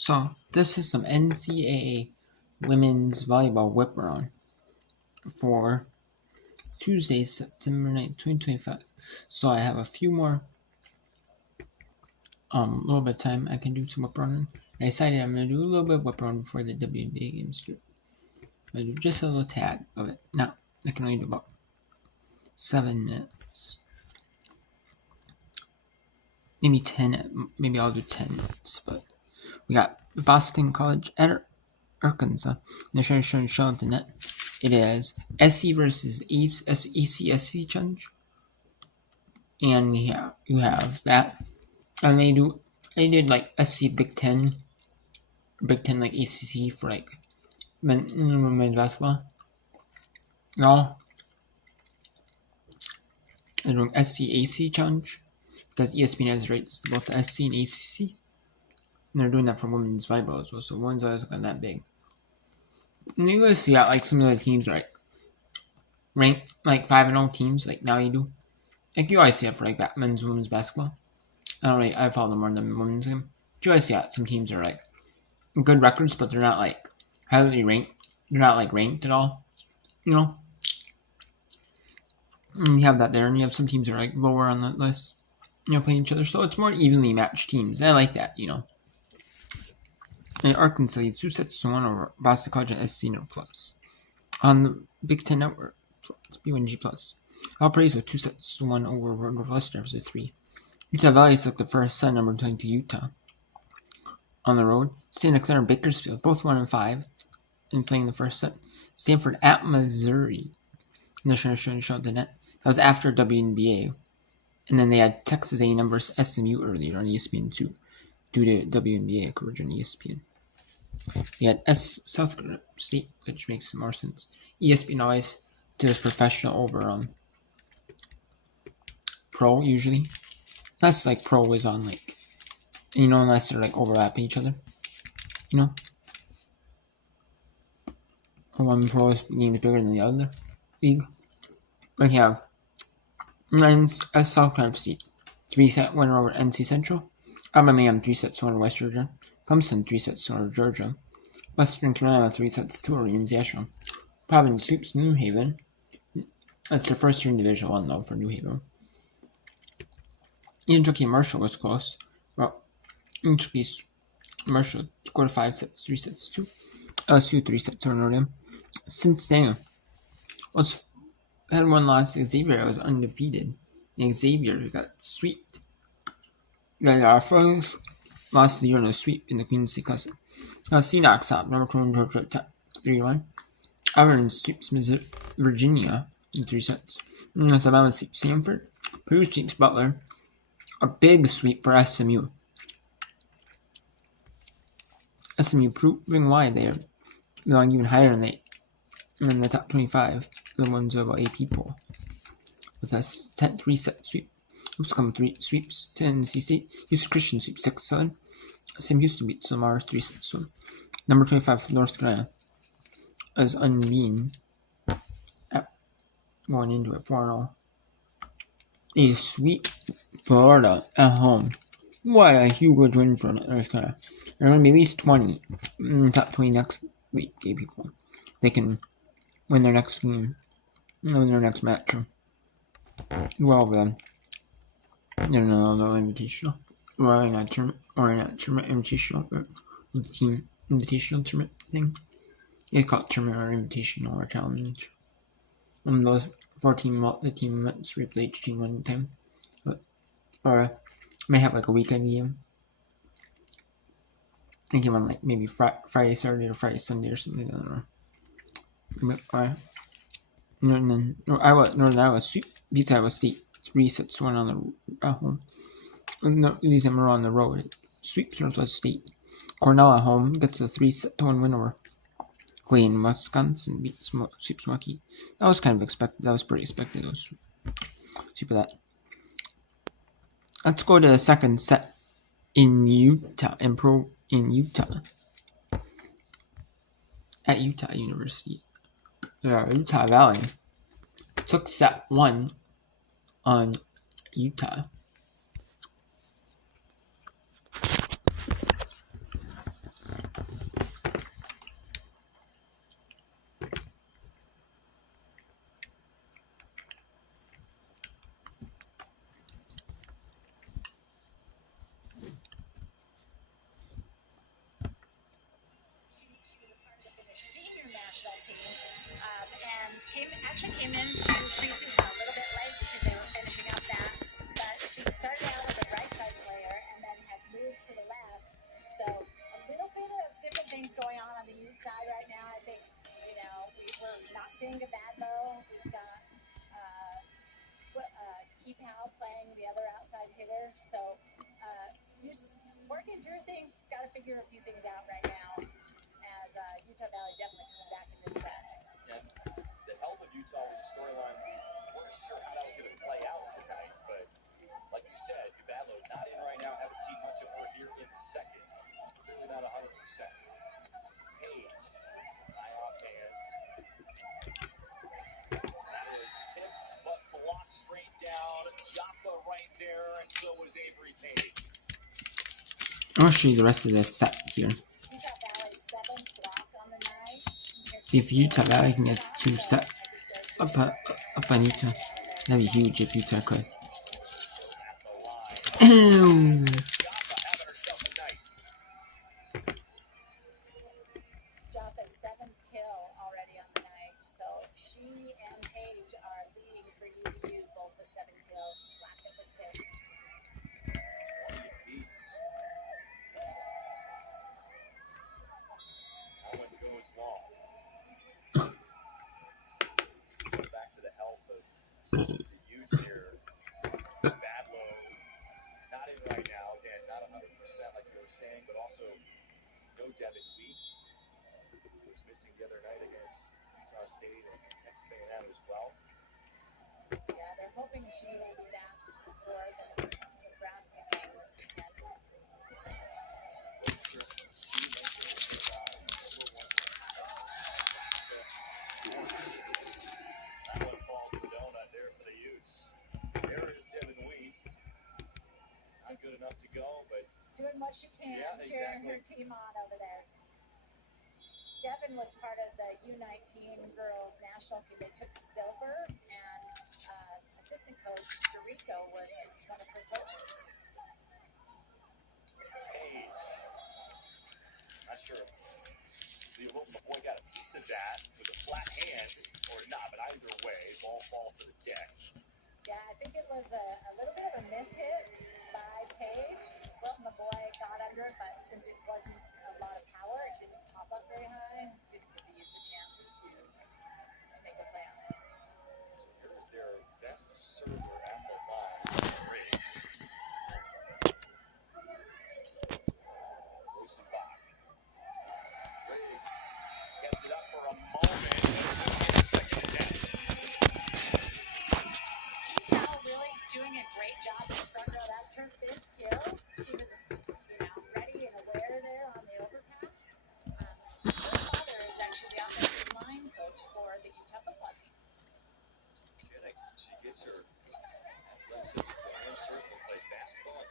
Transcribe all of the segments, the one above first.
So this is some NCAA women's volleyball whip around for Tuesday, September 9th, 2025. So I have a few more little bit of time I can do some whip running. I decided I'm gonna do a little bit of whip running before the WNBA games too. I'm gonna do just a little tad of it. Now I can only do about 7 minutes. Maybe 10, maybe I'll do 10 minutes, but we got Boston College at Arkansas. They're trying to show the net. It is SC versus ECSC challenge. And you have that. And they did like SC Big Ten like ECC for like women's basketball. No. They're doing SCAC challenge because ESPN has rates to both the SC and ACC. And they're doing that for women's volleyball as well, so women's volleyball isn't that big. And you guys see out like some of the teams right ranked like 5-0 teams, like now you do. Like you always see it for like men's and women's basketball. I follow them more than women's game. You always see that some teams are like good records, but they're not like highly ranked. They're not like ranked at all. You know? And you have that there, and you have some teams that are like lower on that list, playing each other. So it's more evenly matched teams. And I like that, And Arkansas leads 2-1 over Boston College and SC No Plus. On the Big Ten Network, B1G Plus. All praise with 2-1 over Northwestern for 3. Utah Valley took the first set, number 22 Utah. On the road, Santa Clara and Bakersfield, both 1-5, in playing the first set. Stanford at Missouri. And they're trying to show the net. That was after WNBA. And then they had Texas A&M versus SMU earlier on ESPN 2, due to WNBA coverage on ESPN. They had South Carolina State, which makes more sense. ESPN always does professional over on pro usually. That's like pro is on like, unless they're like overlapping each other, One pro is named bigger than the other league. We have South Carolina State 3-set winner over NC Central. Alabama 3-1 over West Georgia. Clemson 3-1 over Georgia. Western Carolina 3-2 over UNC Providence sweeps New Haven. That's their first year in Division 1 though for New Haven. Kentucky Marshall was close. Well, Kentucky Marshall scored 5 sets, 3-2. LSU 3-sets over Notre Dame. Cincinnati had one loss. Xavier was undefeated. And Xavier got swept. They got our first loss of the year in a sweep in the Queen City Classic. Now, Knox up, number 2 Georgia, 3-1. Auburn sweeps Virginia in 3 sets. North Alabama sweeps Stanford. Purdue sweeps Butler. A big sweep for SMU. SMU proving why they are belong even higher in the top 25, the ones of AP poll. With a 3-set sweep. Upcoming 3 sweeps to NC State. Houston Christian sweep 6-7. Sam Houston beats Lamar 3-1. Number 25 North Carolina is unbeaten at going into it 4-0. They sweep Florida at home. What a huge win for North Carolina. They're going to be at least 20 in the top 20 next week, people. They can win their next game, win their next match. Well, then. No, invitational. Well, not tournament, or not tournament, invitational, but the team invitational tournament thing. It's called tournament or invitational or challenge. Those 14 team events replay each team one time. Or may have like a weekend game. I think on like maybe Friday, Saturday, or Friday, Sunday, or something. I don't know. Northern Iowa beats Iowa State 3-1 on the home. No, these of them are on the road. It sweeps Northwest State. Cornell at home gets a 3-1 win over Wayne. Wisconsin sweeps Mucky. That was kind of expected. That was pretty expected. It was super that. Let's go to the second set in Utah. At Utah University. Utah Valley took set 1 on Utah. team, and actually came into preseason a little bit late because they were finishing up that. But she started out as a right side player and then has moved to the left. So a little bit of different things going on the youth side right now. I think we're not seeing a bad low. We've got Key Powell playing the other outside hitter. So you're just working through things. Got to figure a few things out right now. As Utah Valley definitely coming back in this set. Yeah, the health of Utah was a storyline. We weren't sure how that was going to play out tonight, but like you said, Ubadlo not in right now. Haven't seen much of her here in second. Clearly not 100%. Page, high off hands. That was tipped, but blocked straight down. Joppa right there, and so was Avery Page. I'll show you the rest of the set here. See if Utah Valley can get 2 set up on Utah. That'd be huge if Utah could. Joppa's 7th kill already on the night, so she and Paige are leading for UVU, both with 7 kills. Blackett with 6. 20 apiece. That one goes long. Back to the health of the youths here. Badlow not in right now. Again, not 100% like you were saying, but also no Devin Weiss, who was missing the other night against Utah State and Texas A&M as well. Yeah, they're hoping she will be back for the Nebraska game this weekend. That one falls to the donut there for the Utes. There is Devin Weiss. Not good enough to go, but doing what she can, cheering her team on over there. Devin was part of the U19 girls national team. They took silver, and assistant coach Dorico was one of her coaches. Page. Not sure if the boy got a piece of that with a flat hand or not, but either way, ball falls to the deck. Yeah, I think it was a little bit of a miss hit by Paige. Wilton McBoy got under it, but since it wasn't a lot of power, it didn't pop up very high. Didn't give the Utes a chance to make a play on it. So here's their best server at the line, Riggs. Rosenbach. Riggs gets it up for a moment, but second net. Key Powell really doing a great job in the front row. That's her 5th kill. She was, ready and aware there on the overpass. Her father is actually the offensive line coach for the Utah football team. Kidding. She gets her athleticism and certainly play basketball and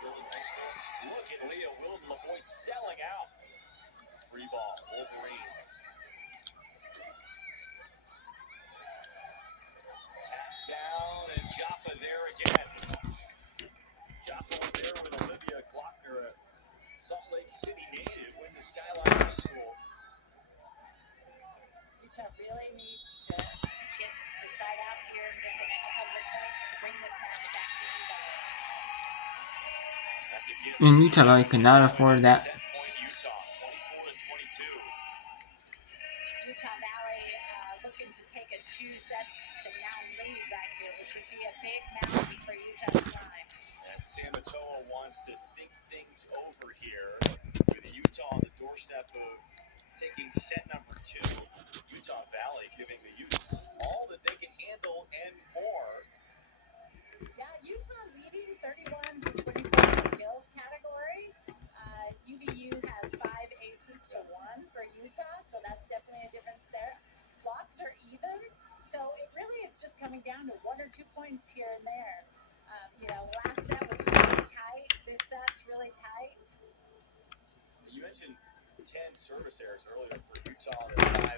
field in high school. Look at Leah Wilton LaBoy selling out. Free ball, Wolverines. Tap down and Joppa there again. Joppa was there with Olivia Glockner, a Salt Lake City native, went to Skyline High School. Utah really needs to get the side out here and get the next couple of points to bring this match back to Utah. That's a gift. And Utah Valley could not afford that. Set point Utah, 24-22. Utah Valley looking to take a 2 sets to now lead right here, which would be a big mountain for Utah to climb. And Samatoa wants to think things over here with Utah on the doorstep of taking set number 2. Utah Valley giving the Utes all that they can handle and more. Yeah, Utah leading 31 to 24 kills category. UVU has 5 aces to 1 for Utah, so that's definitely a difference there. Blocks are even, so it really is just coming down to 1 or 2 points here and there. Last set was really tight. This set's really tight. You mentioned 10 service errors earlier for Utah and 5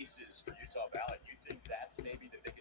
aces for Utah Valley. Do you think that's maybe the big